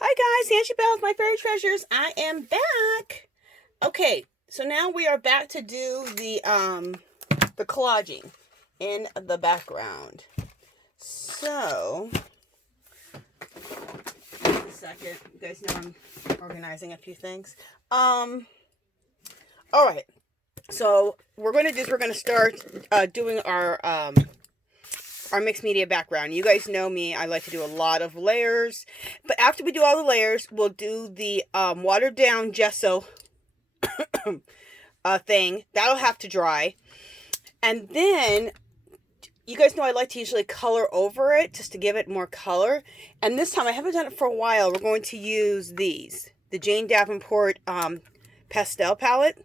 Hi guys, Angie Bell with My Fairy Treasures. I am back. Okay, so now we are back to do the collaging in the background. So, just a second. You guys know I'm organizing a few things. All right. So we're gonna start doing our mixed media background. You guys know me. I like to do a lot of layers. But after we do all the layers, we'll do the watered down gesso thing. That'll have to dry. And then, you guys know I like to usually color over it just to give it more color. And this time, I haven't done it for a while. We're going to use these. The Jane Davenport pastel palette.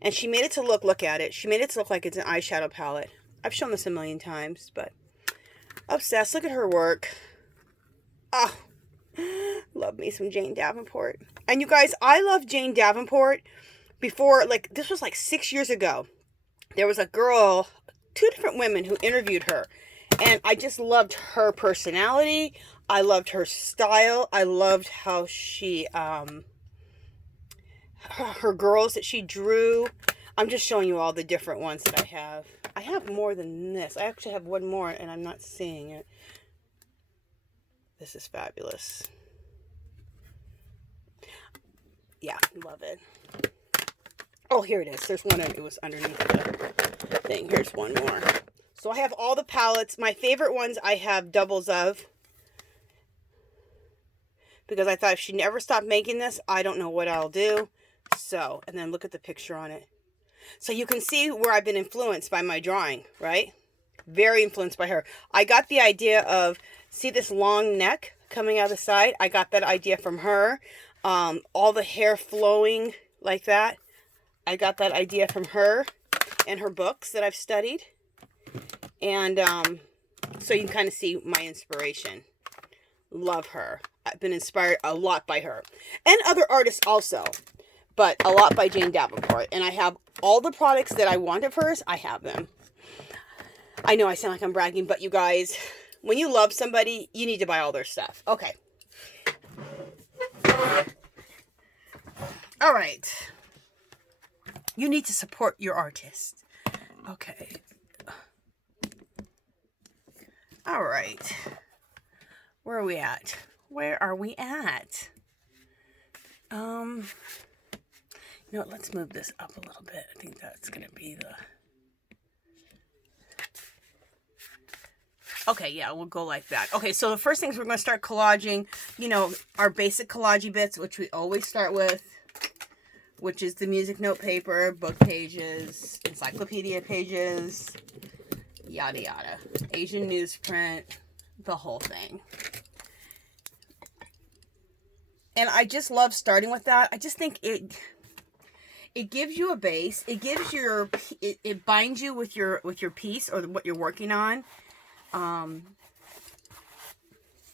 And she made it to look at it. She made it to look like it's an eyeshadow palette. I've shown this a million times, but obsessed. Look at her work. Oh, love me some Jane Davenport. And you guys, I love Jane Davenport before, like, this was like 6 years ago. There was a girl, 2 different women who interviewed her. And I just loved her personality. I loved her style. I loved how she, her girls that she drew. I'm just showing you all the different ones that I have. I have more than this. I actually have one more and I'm not seeing it. This is fabulous. Yeah, love it. Oh, here it is. There's one. It was underneath the thing. Here's one more. So I have all the palettes. My favorite ones I have doubles of. Because I thought if she never stopped making this, I don't know what I'll do. So, and then look at the picture on it. So you can see where I've been influenced by my drawing, right? Very influenced by her. I got the idea of, see this long neck coming out of the side? I got that idea from her. All the hair flowing like that. I got that idea from her and her books that I've studied. And so you can kind of see my inspiration. Love her. I've been inspired a lot by her. And other artists also. But a lot by Jane Davenport. And I have all the products that I want of hers. I have them. I know I sound like I'm bragging, but you guys, when you love somebody, you need to buy all their stuff. Okay. All right. You need to support your artist. Okay. All right. Where are we at? Where are we at? You know what? Let's move this up a little bit. I think that's going to be the... Okay, yeah, we'll go like that. Okay, so the first things we're going to start collaging, you know, our basic collage bits, which we always start with, which is the music note paper, book pages, encyclopedia pages, yada yada. Asian newsprint, the whole thing. And I just love starting with that. I just think it gives you a base. It gives your, it binds you with your piece or what you're working on.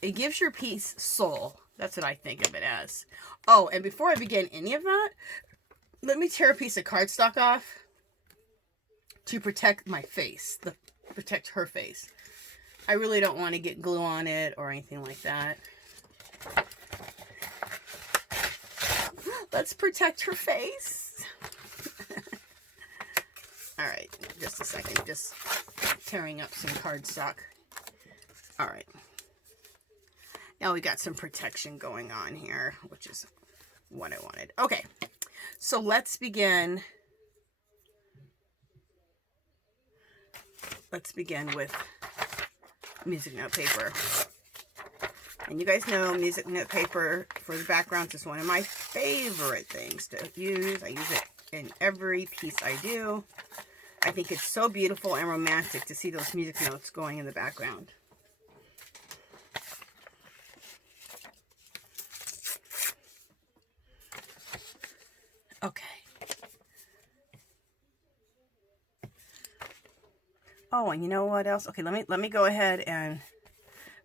It gives your piece soul. That's what I think of it as. Oh, and before I begin any of that, let me tear a piece of cardstock off to protect my face, protect her face. I really don't want to get glue on it or anything like that. Let's protect her face. All right, just a second. Just tearing up some cardstock. All right. Now we got some protection going on here, which is what I wanted. Okay, so let's begin. Let's begin with music note paper. And you guys know music note paper for the backgrounds is one of my favorite things to use. I use it in every piece I do. I think it's so beautiful and romantic to see those music notes going in the background. Okay. Oh, and you know what else? Okay, let me go ahead and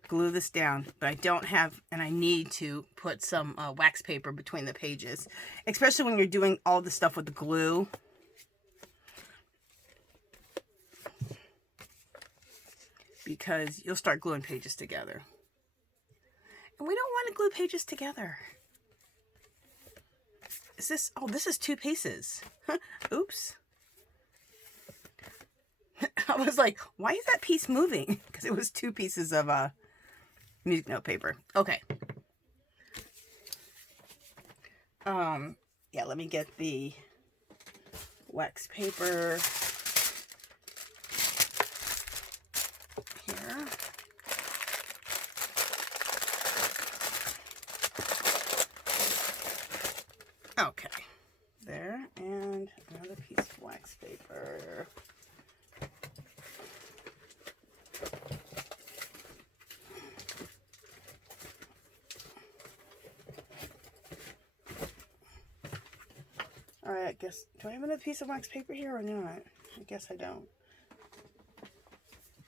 glue this down, but I don't have, and I need to put some wax paper between the pages, especially when you're doing all the stuff with the glue. Because you'll start gluing pages together. And we don't want to glue pages together. Is this, oh, this is 2 pieces. Oops. I was like, why is that piece moving? Because it was 2 pieces of music note paper. Okay. Yeah, let me get the wax paper here. Okay, there, and another piece of wax paper. All right, I guess, do I have another piece of wax paper here or not? I guess I don't.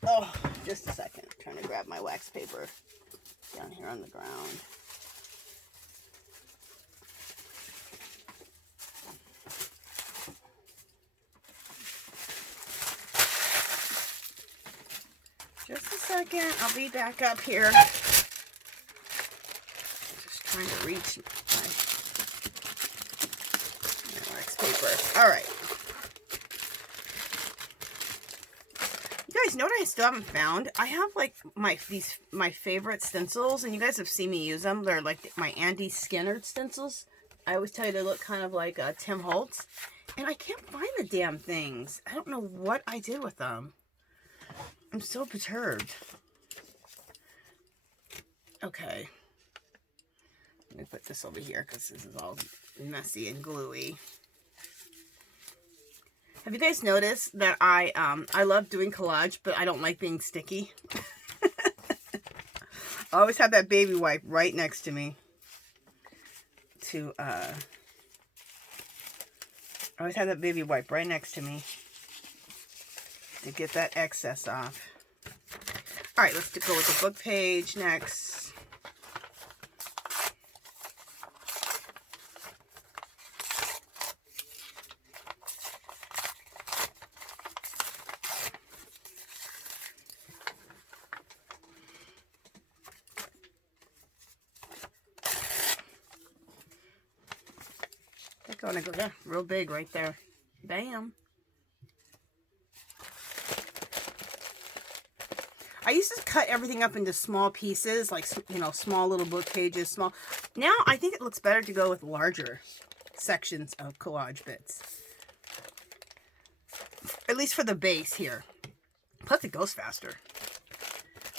Oh, just a second. I'm trying to grab my wax paper down here on the ground. Just a second. I'll be back up here. Just trying to reach my wax paper. All right. You guys know what I still haven't found? I have like my favorite stencils, and you guys have seen me use them. They're like my Andy Skinner stencils. I always tell you they look kind of like Tim Holtz, and I can't find the damn things. I don't know what I did with them. I'm so perturbed. Okay. Let me put this over here because this is all messy and gluey. Have you guys noticed that I love doing collage, but I don't like being sticky? I always have that baby wipe right next to me to I always have that baby wipe right next to me to get that excess off. All right, let's go with the book page next. They're gonna go, yeah, real big right there. Bam. I used to cut everything up into small pieces, like, you know, small little book pages, small. Now, I think it looks better to go with larger sections of collage bits. At least for the base here. Plus, it goes faster.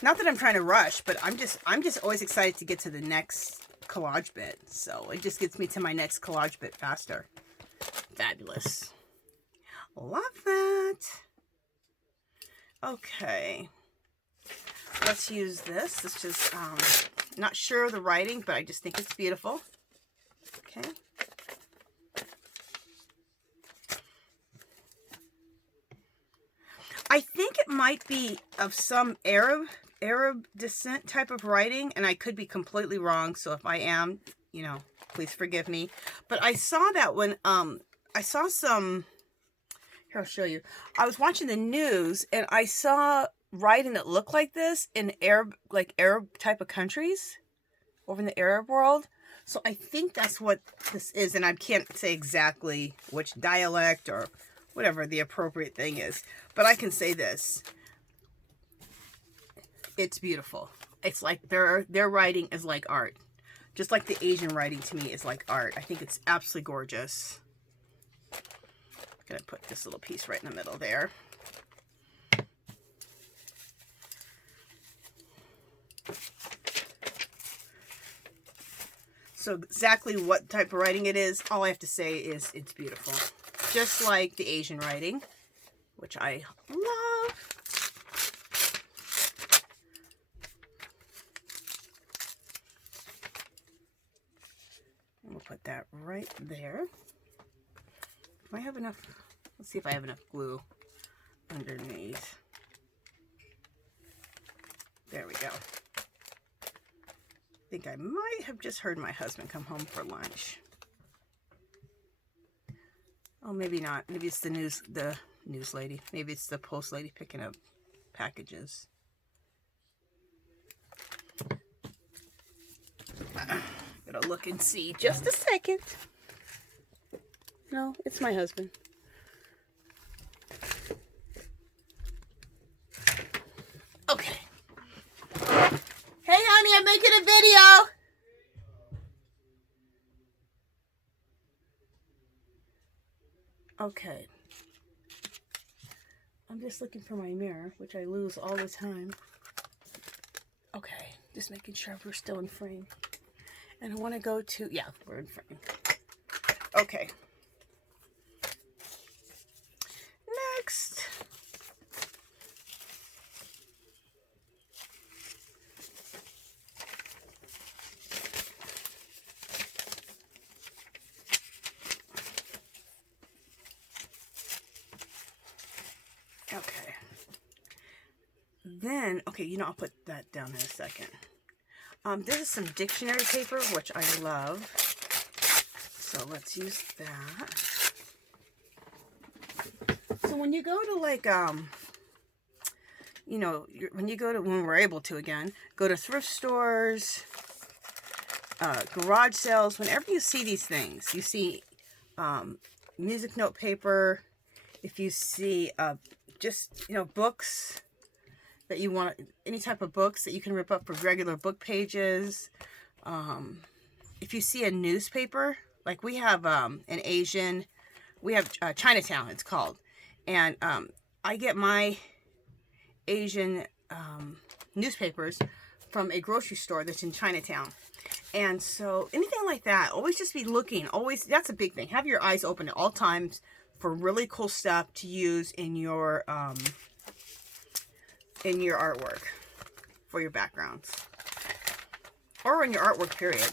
Not that I'm trying to rush, but I'm just always excited to get to the next collage bit. So, it just gets me to my next collage bit faster. Fabulous. Love that. Okay. Let's use this. This is not sure of the writing, but I just think it's beautiful. Okay. I think it might be of some Arab descent type of writing, and I could be completely wrong. So if I am, you know, please forgive me. But I saw that when I saw some. Here, I'll show you. I was watching the news, and I saw writing that looked like this in Arab type of countries over in the Arab world. So I think that's what this is, and I can't say exactly which dialect or whatever the appropriate thing is, but I can say this. It's beautiful. It's like their writing is like art. Just like the Asian writing to me is like art. I think it's absolutely gorgeous. I'm gonna put this little piece right in the middle there. So exactly what type of writing it is, all I have to say is it's beautiful. Just like the Asian writing, which I love. And we'll put that right there. Do I have enough? Let's see if I have enough glue underneath. There we go. I think I might have just heard my husband come home for lunch. Oh, maybe not. Maybe it's the news lady. Maybe it's the post lady picking up packages. Gotta look and see. Just a second. No, it's my husband. Okay. Hey, honey, I'm making a video. Okay. I'm just looking for my mirror, which I lose all the time. Okay, just making sure we're still in frame. And I want to go to, yeah, we're in frame. Okay. Next. Okay. Then, okay, you know, I'll put that down in a second. This is some dictionary paper, which I love. So let's use that. So when you go to like, you know, when we're able to again, go to thrift stores, garage sales, whenever you see these things, you see music note paper, if you see just, you know, books that you want, any type of books that you can rip up for regular book pages. If you see a newspaper, like we have we have Chinatown, it's called. And I get my Asian newspapers from a grocery store that's in Chinatown. And so anything like that, always just be looking. Always, that's a big thing. Have your eyes open at all times for really cool stuff to use in your artwork, for your backgrounds, or in your artwork period.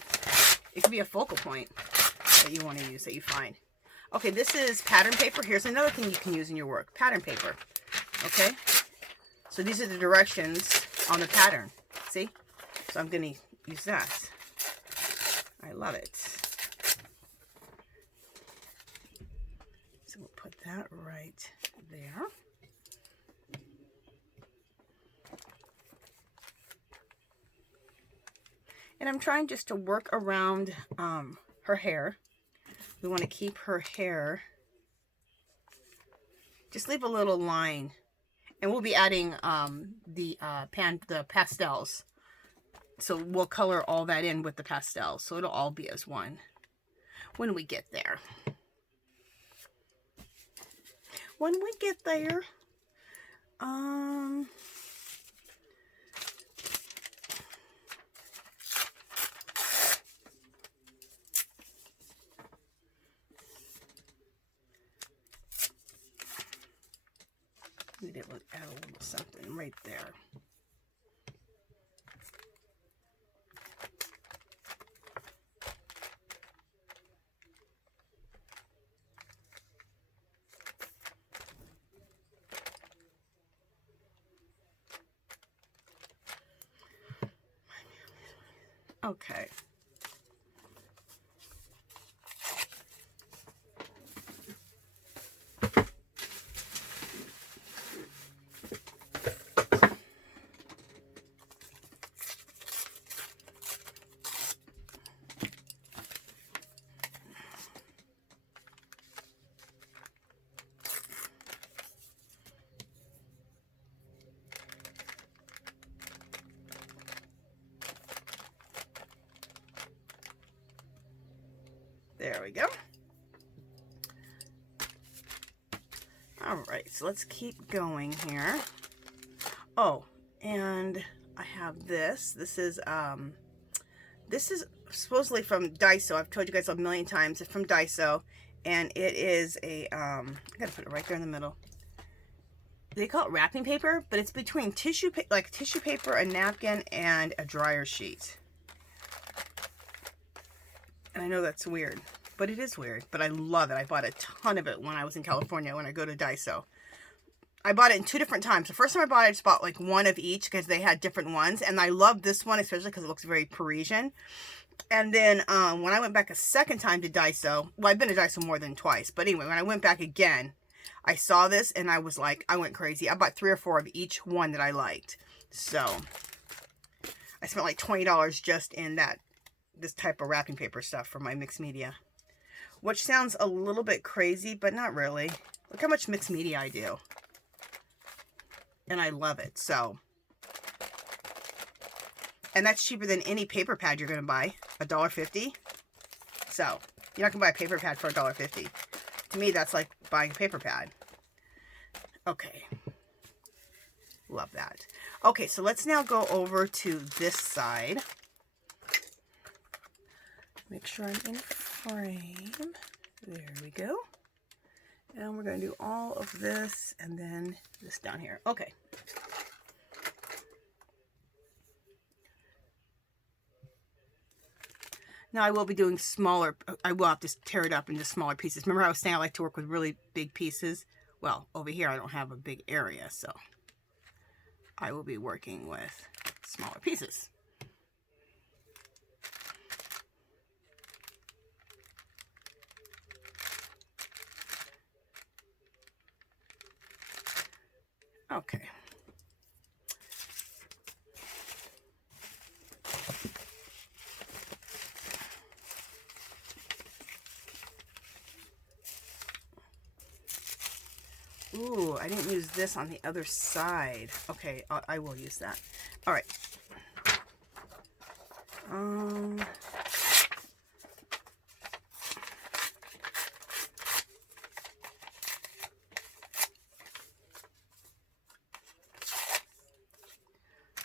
It could be a focal point that you want to use, that you find. Okay, this is pattern paper. Here's another thing you can use in your work. Pattern paper. Okay? So these are the directions on the pattern. See? So I'm going to use that. I love it. So we'll put that right there. And I'm trying just to work around her hair. We want to keep her hair. Just leave a little line. And we'll be adding the pastels. So we'll color all that in with the pastels. So it'll all be as one when we get there. When we get there, we did add a little something right there. Okay. There we go. All right, so let's keep going here. Oh, and I have this. This is supposedly from Daiso. I've told you guys a million times. It's from Daiso, and it is a I gotta put it right there in the middle. They call it wrapping paper, but it's between tissue paper, a napkin, and a dryer sheet. And I know that's weird, but it is weird. But I love it. I bought a ton of it when I was in California when I go to Daiso. I bought it in 2 different times. The first time I bought it, I just bought like one of each because they had different ones. And I love this one, especially because it looks very Parisian. And then when I went back a second time to Daiso, well, I've been to Daiso more than twice. But anyway, when I went back again, I saw this and I was like, I went crazy. I bought 3 or 4 of each one that I liked. So I spent like $20 just in that this type of wrapping paper stuff for my mixed media, which sounds a little bit crazy, but not really. Look how much mixed media I do. And I love it. So, and that's cheaper than any paper pad you're going to buy, $1.50. So, you're not going to buy a paper pad for $1.50. To me, that's like buying a paper pad. Okay. Love that. Okay, so let's now go over to this side. Make sure I'm in frame. There we go. And we're going to do all of this and then this down here. Okay. Now I will be doing smaller, I will have to tear it up into smaller pieces. Remember I was saying I like to work with really big pieces? Well, over here I don't have a big area, so I will be working with smaller pieces. Okay. Ooh, I didn't use this on the other side. Okay, I will use that. All right.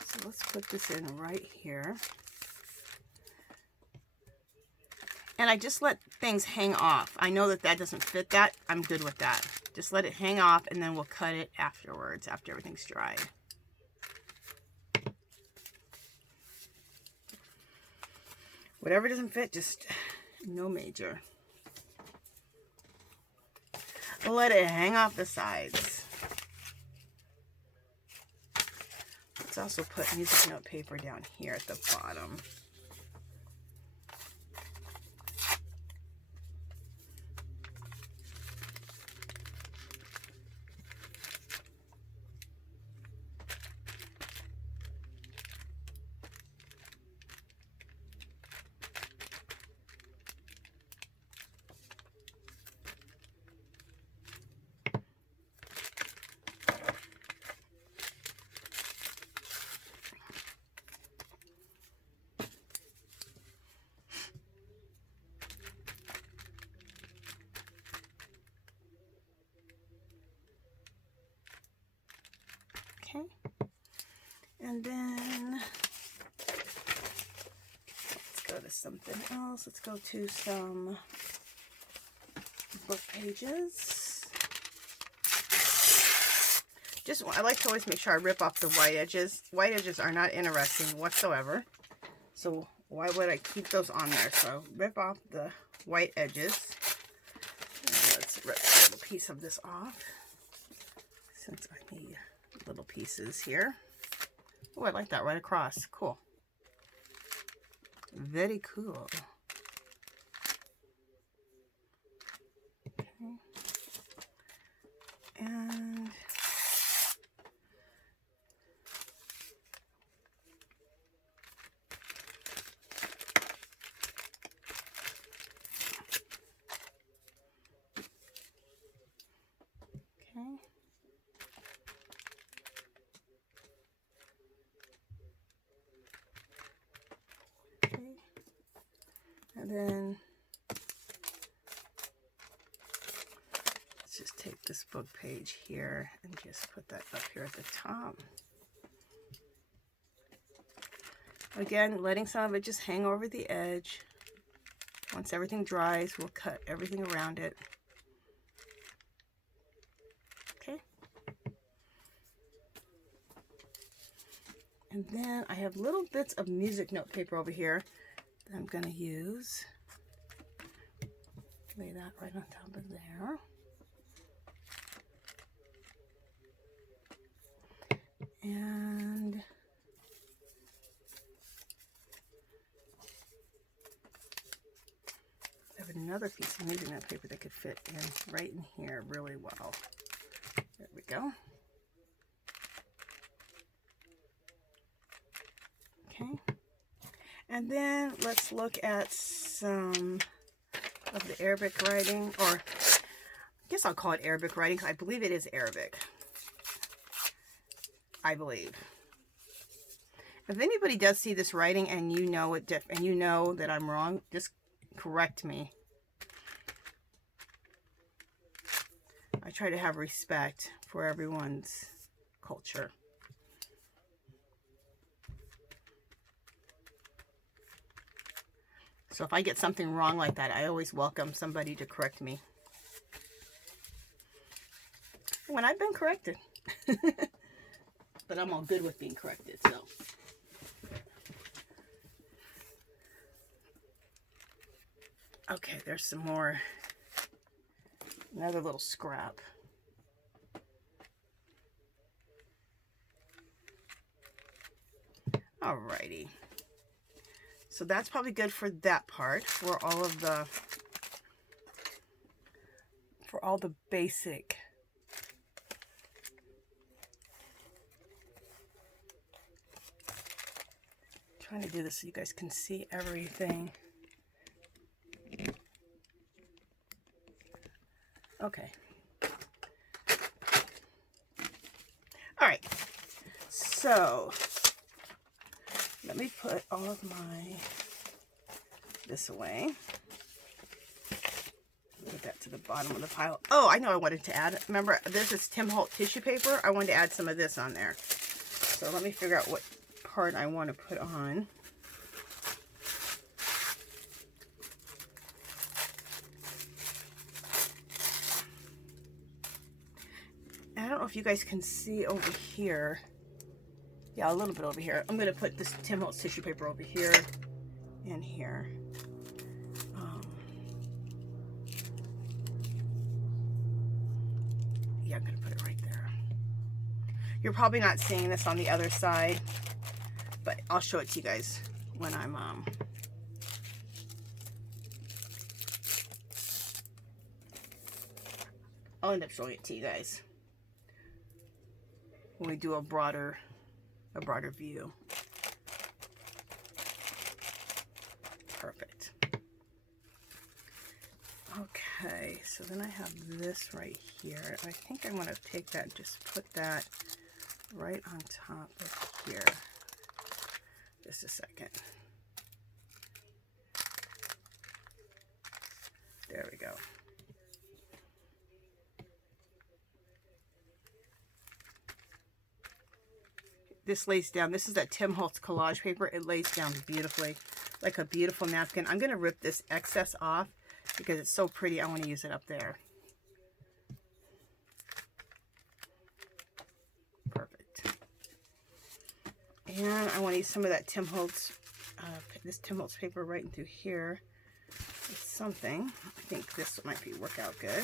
So let's put this in right here. And I just let things hang off. I know that that doesn't fit that. I'm good with that. Just let it hang off and then we'll cut it afterwards, after everything's dried. Whatever doesn't fit, just no major. Let it hang off the sides. Let's also put music note paper down here at the bottom. Okay, and then let's go to something else. Let's go to some book pages. I like to always make sure I rip off the white edges. White edges are not interesting whatsoever, so why would I keep those on there? So rip off the white edges. And let's rip a little piece of this off, since I need little pieces here. Oh, I like that right across. Cool. Very cool. Okay. And okay. And then let's just take this book page here and just put that up here at the top. Again, letting some of it just hang over the edge. Once everything dries, we'll cut everything around it. Okay. And then I have little bits of music note paper over here that I'm going to use. Lay that right on top of there. And I have another piece of music note paper that could fit in right in here really well. There we go. Okay. And then let's look at some of the Arabic writing, or I guess I'll call it Arabic writing. I believe it is Arabic. I believe. If anybody does see this writing and you know it and you know that I'm wrong, just correct me. I try to have respect for everyone's culture. So if I get something wrong like that, I always welcome somebody to correct me. When I've been corrected. But I'm all good with being corrected, so. Okay, there's some more. Another little scrap. Alrighty. So that's probably good for that part, for all the basic. I'm trying to do this so you guys can see everything. Okay. All right. So let me put all of this away. Put that to the bottom of the pile. Oh, I know I wanted to add. Remember, this is Tim Holtz tissue paper. I wanted to add some of this on there. So let me figure out what part I want to put on. And I don't know if you guys can see over here. Yeah, a little bit over here. I'm going to put this Tim Holtz tissue paper over here and here. Yeah, I'm going to put it right there. You're probably not seeing this on the other side, but I'll show it to you guys when I'm I'll end up showing it to you guys when we do a broader view. Perfect. Okay, so then I have this right here. I think I'm going to take that and just put that right on top of here. Just a second. There we go. This lays down. This is that Tim Holtz collage paper. It lays down beautifully, like a beautiful napkin. I'm going to rip this excess off because it's so pretty. I want to use it up there. Perfect. And I want to use some of that Tim Holtz, this Tim Holtz paper right into here with something. I think this might work out good.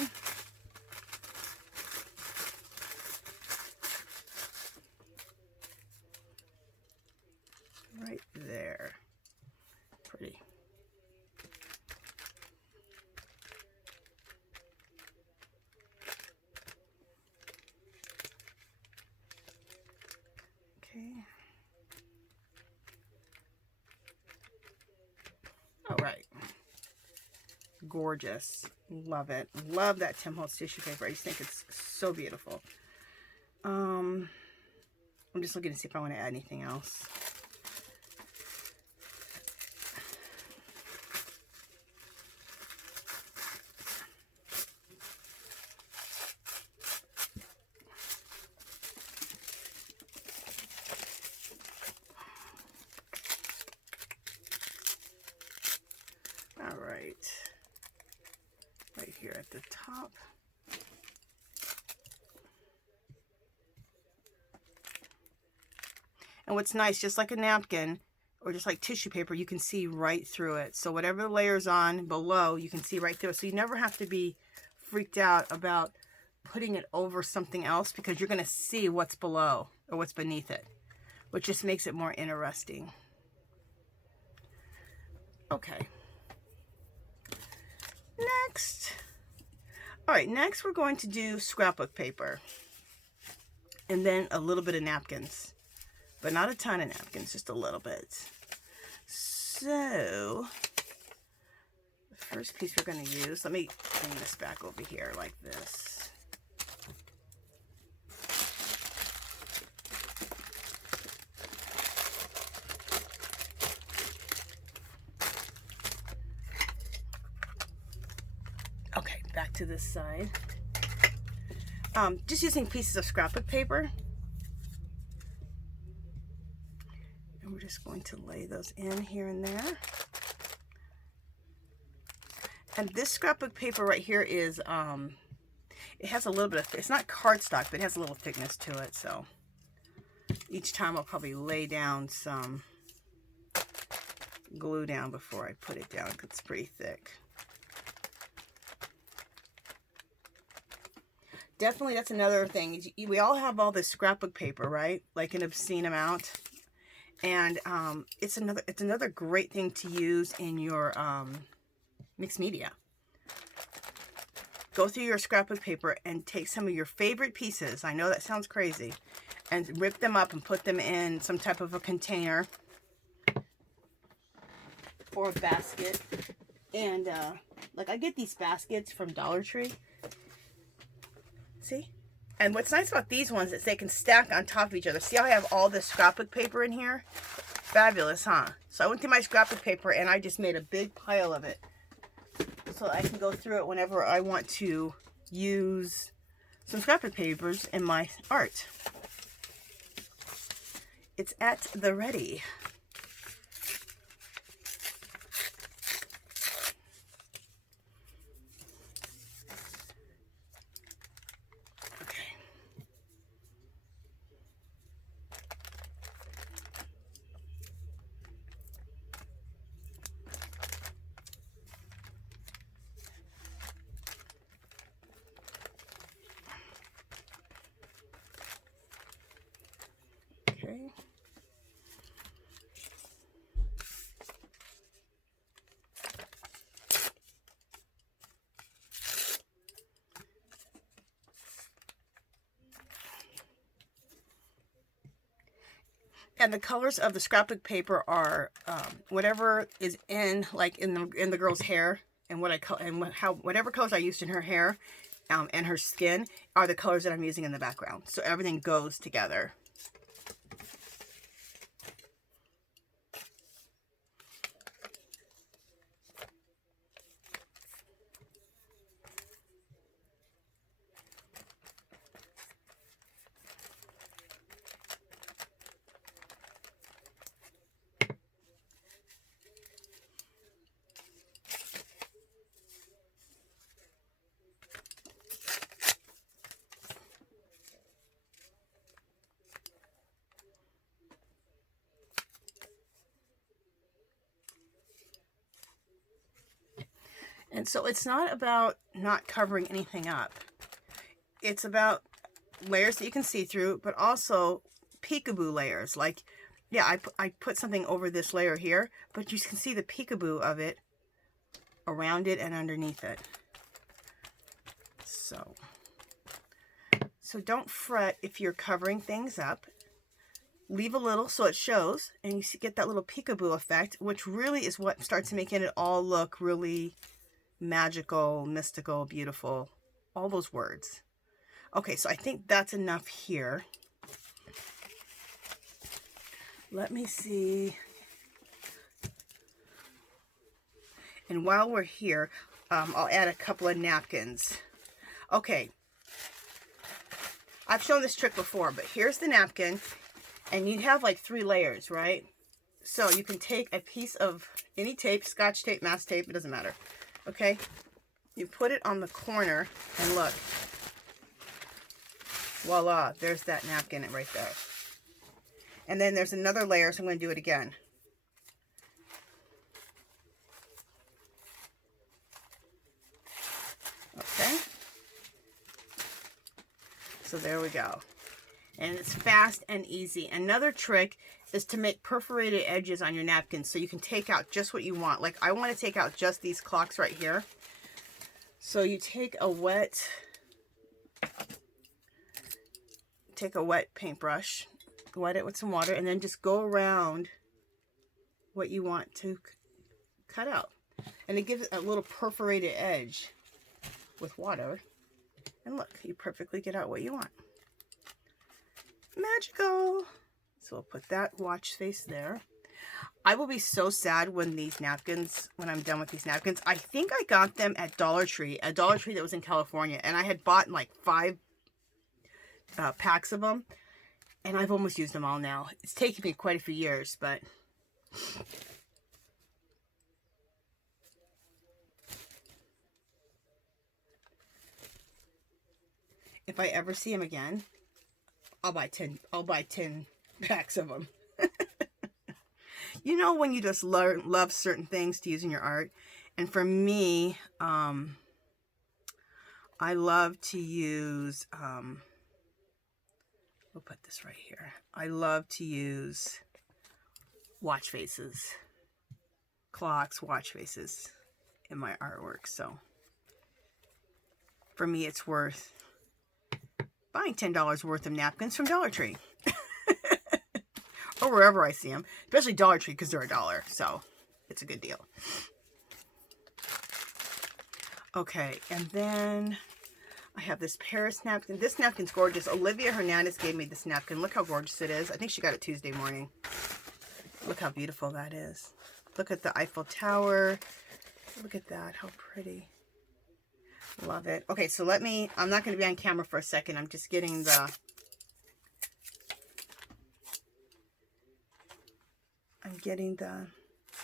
Right there. Pretty. Okay. All right. Gorgeous. Love it. Love that Tim Holtz tissue paper. I just think it's so beautiful. I'm just looking to see if I want to add anything else. Right here at the top. And what's nice, just like a napkin or just like tissue paper, you can see right through it. So whatever the layer's on below, you can see right through it. So you never have to be freaked out about putting it over something else because you're going to see what's below or what's beneath it, which just makes it more interesting. Okay. Next. All right, next we're going to do scrapbook paper. And then a little bit of napkins. But not a ton of napkins, just a little bit. So, the first piece we're going to use, let me bring this back over here like this. Okay, back to this side. Just using pieces of scrapbook paper. And we're just going to lay those in here and there. And this scrapbook paper right here is, it has a little bit of, it's not cardstock, but it has a little thickness to it. So each time I'll probably lay down some glue down before I put it down, because it's pretty thick. Definitely, that's another thing. We all have all this scrapbook paper, right? Like an obscene amount. And it's another great thing to use in your mixed media. Go through your scrapbook paper and take some of your favorite pieces. I know that sounds crazy. And rip them up and put them in some type of a container or a basket. And like I get these baskets from Dollar Tree. See? And what's nice about these ones is they can stack on top of each other. See how I have all this scrapbook paper in here? Fabulous, huh? So I went through my scrapbook paper and I just made a big pile of it. So I can go through it whenever I want to use some scrapbook papers in my art. It's at the ready. Okay. And the colors of the scrapbook paper are whatever is in, like in the girl's hair, and whatever colors I used in her hair and her skin are the colors that I'm using in the background. So everything goes together. And so it's not about not covering anything up. It's about layers that you can see through, but also peekaboo layers. Like, yeah, I put something over this layer here, but you can see the peekaboo of it around it and underneath it. So don't fret if you're covering things up. Leave a little so it shows, and you get that little peekaboo effect, which really is what starts making it all look really magical, mystical, beautiful, all those words. Okay, so I think that's enough here. Let me see. And while we're here, I'll add a couple of napkins. Okay, I've shown this trick before, but here's the napkin, and you have like 3 layers, right? So you can take a piece of any tape, Scotch tape, mask tape, it doesn't matter. Okay, you put it on the corner and look, voila, there's that napkin right there. And then there's another layer, so I'm going to do it again. Okay, so there we go. And it's fast and easy. Another trick is to make perforated edges on your napkins so you can take out just what you want. Like I want to take out just these clocks right here. So you take a wet paintbrush, wet it with some water, and then just go around what you want to cut out. And it gives it a little perforated edge with water. And look, you perfectly get out what you want. Magical. So we'll put that watch face there. I will be so sad when these napkins, when I'm done with these napkins. I think I got them at Dollar Tree, a Dollar Tree that was in California. And I had bought like 5 packs of them. And I've almost used them all now. It's taken me quite a few years, but... if I ever see them again, I'll buy 10 packs of them. You know when you just love certain things to use in your art? And for me, I love to use, we'll put this right here. I love to use watch faces, clocks, watch faces in my artwork. So for me, it's worth buying $10 worth of napkins from Dollar Tree. Or wherever I see them. Especially Dollar Tree because they're $1. So it's a good deal. Okay, and then I have this Paris napkin. This napkin's gorgeous. Olivia Hernandez gave me this napkin. Look how gorgeous it is. I think she got it Tuesday morning. Look how beautiful that is. Look at the Eiffel Tower. Look at that. How pretty. Love it. Okay, so I'm not going to be on camera for a second. I'm just getting the... I'm getting the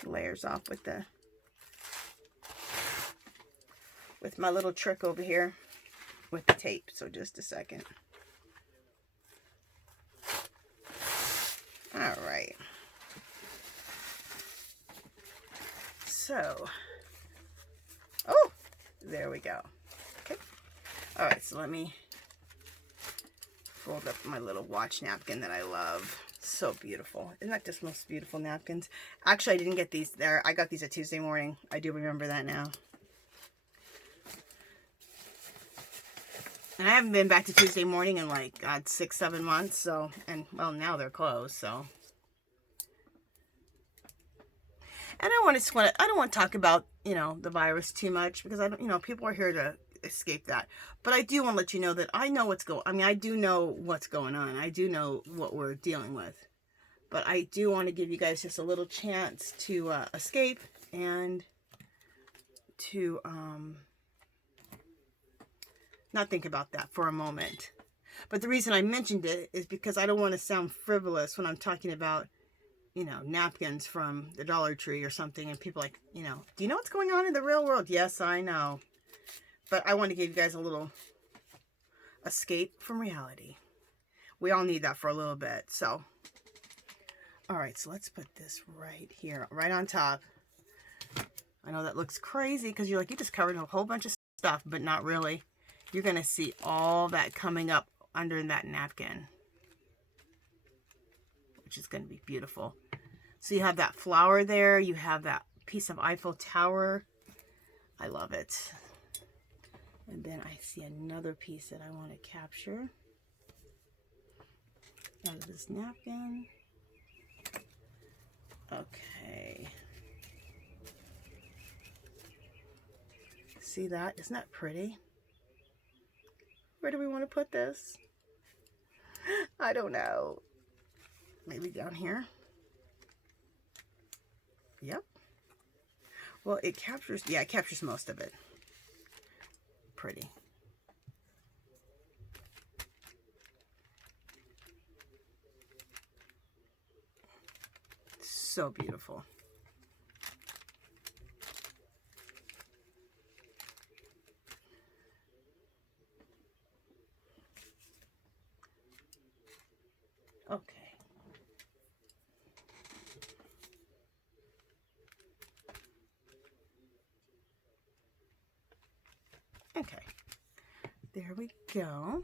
layers off with my little trick over here with the tape. So just a second. All right. So, oh, there we go. Okay. All right, so let me fold up my little watch napkin that I love. So beautiful. Isn't that just the most beautiful napkins? Actually, I didn't get these there. I got these at Tuesday morning. I do remember that now. And I haven't been back to Tuesday morning in like, God, 6-7 months. So, and well, now they're closed. So, and I don't want to talk about, you know, the virus too much because I don't, you know, people are here to escape that. But I do want to let you know that I know what's going. I mean, I do know what's going on. I do know what we're dealing with. But I do want to give you guys just a little chance to escape and to not think about that for a moment. But the reason I mentioned it is because I don't want to sound frivolous when I'm talking about, you know, napkins from the Dollar Tree or something. And people like, you know, do you know what's going on in the real world? Yes, I know. But I want to give you guys a little escape from reality. We all need that for a little bit. So, all right, so let's put this right here, right on top. I know that looks crazy because you're like, you just covered a whole bunch of stuff, but not really. You're going to see all that coming up under that napkin, which is going to be beautiful. So you have that flower there. You have that piece of Eiffel Tower. I love it. And then I see another piece that I want to capture out of this napkin. Okay. See that? Isn't that pretty? Where do we want to put this? I don't know. Maybe down here? Yep. Well, it captures, yeah, it captures most of it. Pretty. So beautiful. Okay. Okay. There we go.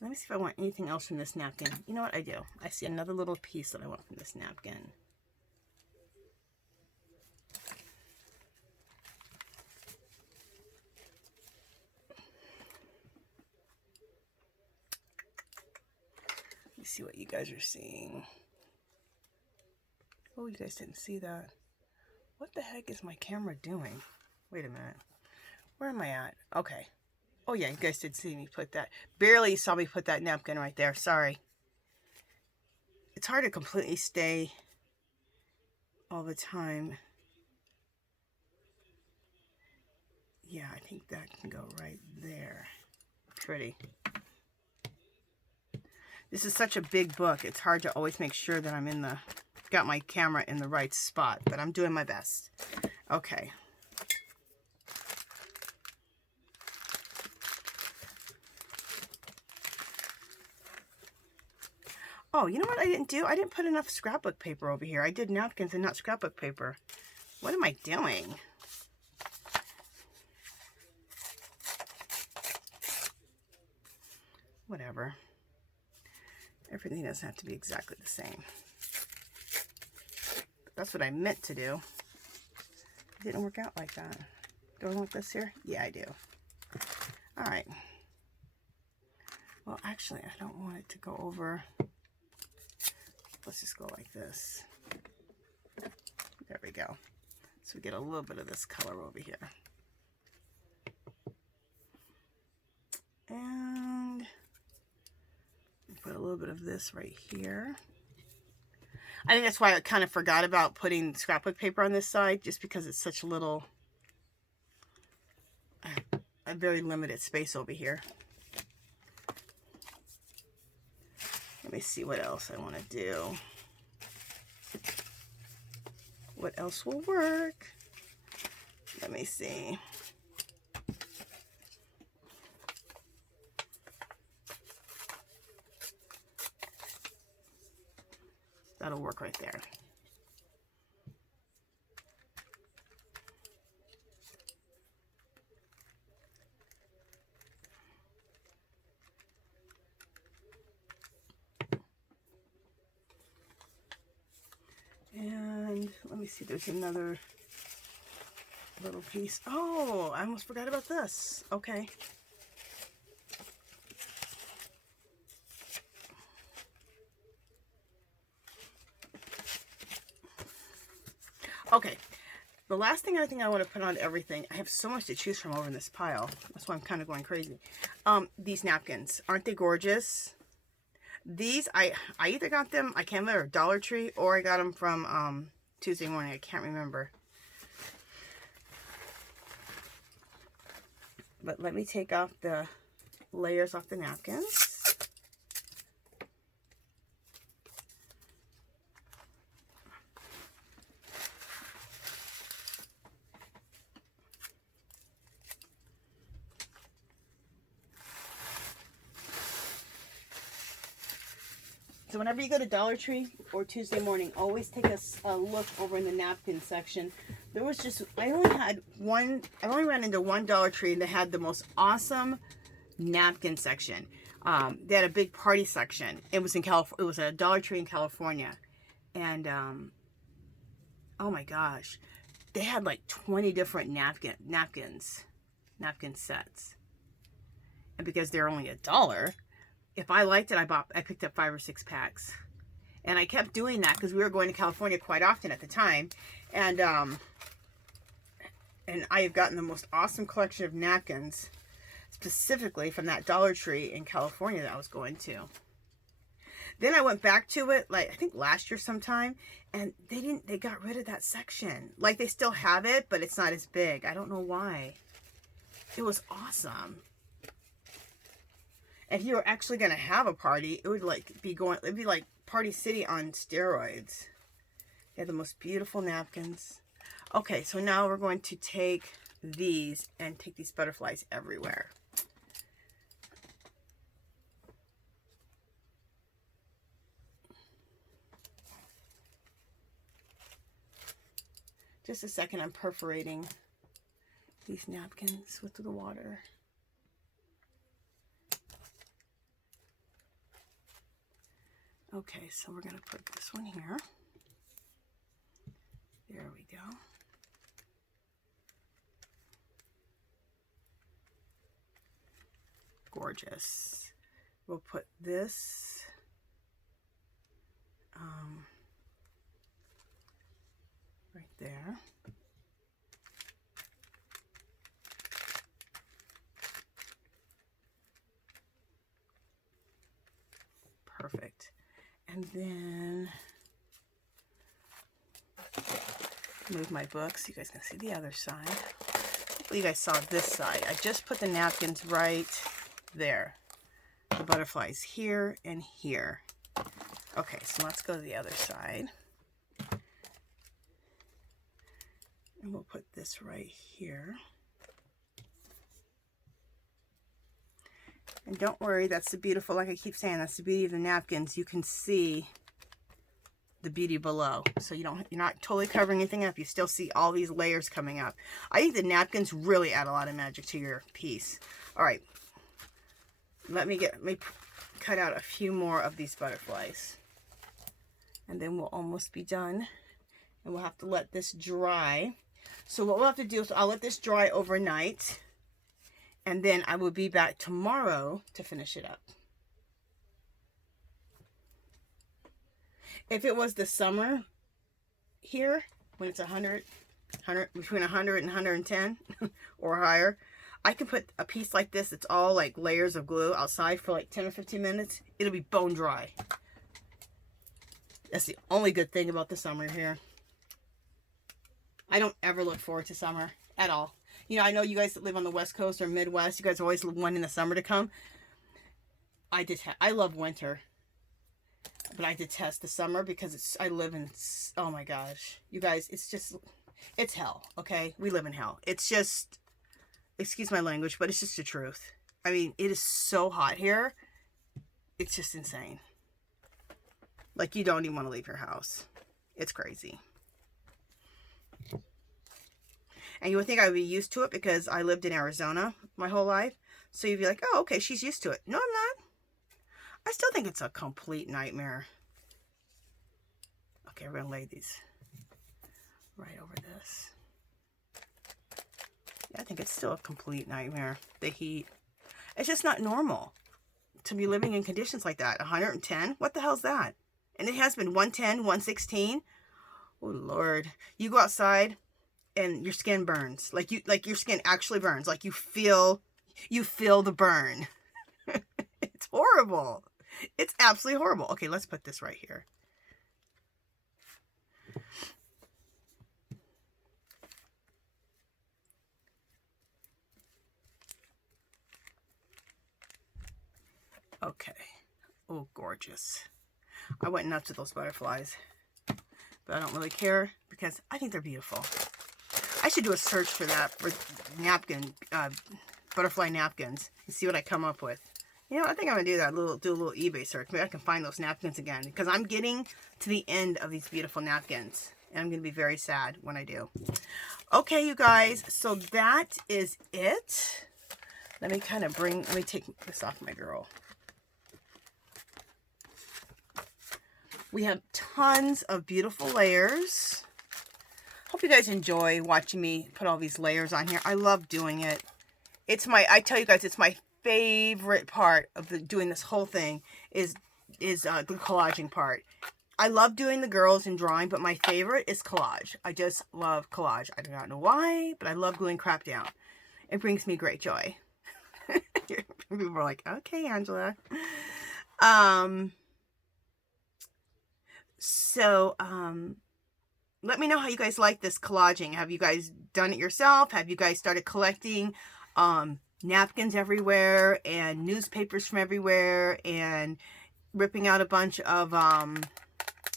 Let me see if I want anything else from this napkin. You know what? I do. I see another little piece that I want from this napkin. Let me see what you guys are seeing. Oh, you guys didn't see that. the heck is my camera doing? Wait a minute. Where am I at? Okay. Oh yeah, you guys did see me put that. Barely saw me put that napkin right there. Sorry. It's hard to completely stay all the time. Yeah, I think that can go right there. Pretty. This is such a big book. It's hard to always make sure that I'm got my camera in the right spot, but I'm doing my best. Okay. Oh, you know what I didn't do? I didn't put enough scrapbook paper over here. I did napkins and not scrapbook paper. What am I doing? Whatever. Everything doesn't have to be exactly the same. But that's what I meant to do. It didn't work out like that. Do I want this here? Yeah, I do. All right. Well, actually, I don't want it to go over. Let's just go like this. There we go. So we get a little bit of this color over here. And put a little bit of this right here. I think that's why I kind of forgot about putting scrapbook paper on this side, just because it's such a little, a very limited space over here. Let me see what else I want to do. What else will work? Let me see. That'll work right there. And let me see, there's another little piece. Oh, I almost forgot about this. Okay. Okay, the last thing I think I want to put on everything, I have so much to choose from over in this pile. That's why I'm kind of going crazy. These napkins, aren't they gorgeous? These, I either got them, I can't remember, Dollar Tree, or I got them from Tuesday Morning. I can't remember. But let me take off the layers off the napkins. So whenever you go to Dollar Tree or Tuesday Morning, always take a look over in the napkin section. There was just, I only ran into one Dollar Tree and they had the most awesome napkin section. They had a big party section. It was in California. It was a Dollar Tree in California. And, oh my gosh, they had like 20 different napkin sets. And because they're only $1, if I liked it, I picked up 5 or 6 packs. And I kept doing that because we were going to California quite often at the time. And I have gotten the most awesome collection of napkins, specifically from that Dollar Tree in California that I was going to. Then I went back to it, like, I think last year sometime, and they got rid of that section. Like, they still have it, but it's not as big. I don't know why. It was awesome. If you were actually going to have a party, it would it'd be like Party City on steroids. They have the most beautiful napkins. Okay, so now we're going to take these and take these butterflies everywhere. Just a second, I'm perforating these napkins with the water. Okay, so we're going to put this one here. There we go. Gorgeous. We'll put this right there. perfect. And then move my book so you guys can see the other side. Hopefully you guys saw this side. I just put the napkins right there. The butterflies here and here. Okay, so let's go to the other side. And we'll put this right here. And don't worry, that's the beautiful, like I keep saying, that's the beauty of the napkins. You can see the beauty below. So you're not totally covering anything up. You still see all these layers coming up. I think the napkins really add a lot of magic to your piece. All right. Let me cut out a few more of these butterflies. And then we'll almost be done. And we'll have to let this dry. So what we'll have to do is I'll let this dry overnight. And then I will be back tomorrow to finish it up. If it was the summer here, when it's between 100 and 110 or higher, I can put a piece like this, it's all like layers of glue outside for like 10 or 15 minutes. It'll be bone dry. That's the only good thing about the summer here. I don't ever look forward to summer at all. You know, I know you guys that live on the West Coast or Midwest, you guys always wanting the summer to come. I love winter. But I detest the summer because I live in, oh my gosh. You guys, it's hell, okay? We live in hell. It's just, excuse my language, but it's just the truth. I mean, it is so hot here. It's just insane. Like, you don't even want to leave your house. It's crazy. And you would think I would be used to it because I lived in Arizona my whole life. So you'd be like, oh, okay, she's used to it. No, I'm not. I still think it's a complete nightmare. Okay, we're going to lay these right over this. Yeah, I think it's still a complete nightmare. The heat. It's just not normal to be living in conditions like that. 110? What the hell's that? And it has been 110, 116. Oh, Lord. You go outside and your skin burns. Like your skin actually burns. Like you feel the burn. It's horrible. It's absolutely horrible. Okay, let's put this right here. Okay. Oh, gorgeous. I went nuts with those butterflies. But I don't really care because I think they're beautiful. I should do a search for that, for butterfly napkins, and see what I come up with. You know, I think I'm going to do that, do a little eBay search. Maybe I can find those napkins again, because I'm getting to the end of these beautiful napkins. And I'm going to be very sad when I do. Okay, you guys, so that is it. Let me take this off my girl. We have tons of beautiful layers. Hope you guys enjoy watching me put all these layers on here. I love doing it. I tell you guys, it's my favorite part of doing this whole thing is the collaging part. I love doing the girls and drawing, but my favorite is collage. I just love collage. I do not know why, but I love gluing crap down. It brings me great joy. People are like, okay, Angela. Let me know how you guys like this collaging. Have you guys done it yourself? Have you guys started collecting napkins everywhere and newspapers from everywhere and ripping out a bunch of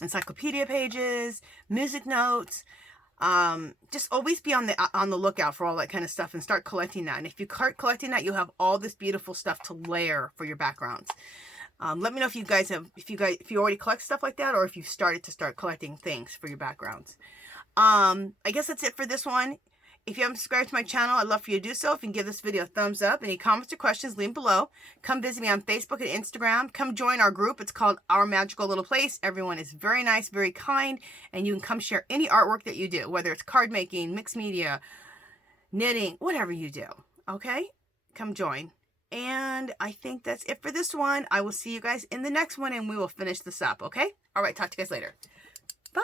encyclopedia pages, music notes? Just always be on the lookout for all that kind of stuff and start collecting that. And if you start collecting that, you'll have all this beautiful stuff to layer for your backgrounds. Let me know if you already collect stuff like that, or if you've started to collecting things for your backgrounds. I guess that's it for this one. If you haven't subscribed to my channel, I'd love for you to do so. If you can give this video a thumbs up. Any comments or questions, leave them below. Come visit me on Facebook and Instagram. Come join our group. It's called Our Magical Little Place. Everyone is very nice, very kind, and you can come share any artwork that you do, whether it's card making, mixed media, knitting, whatever you do. Okay? Come join. And I think that's it for this one. I will see you guys in the next one, and we will finish this up, okay? All right, talk to you guys later. Bye!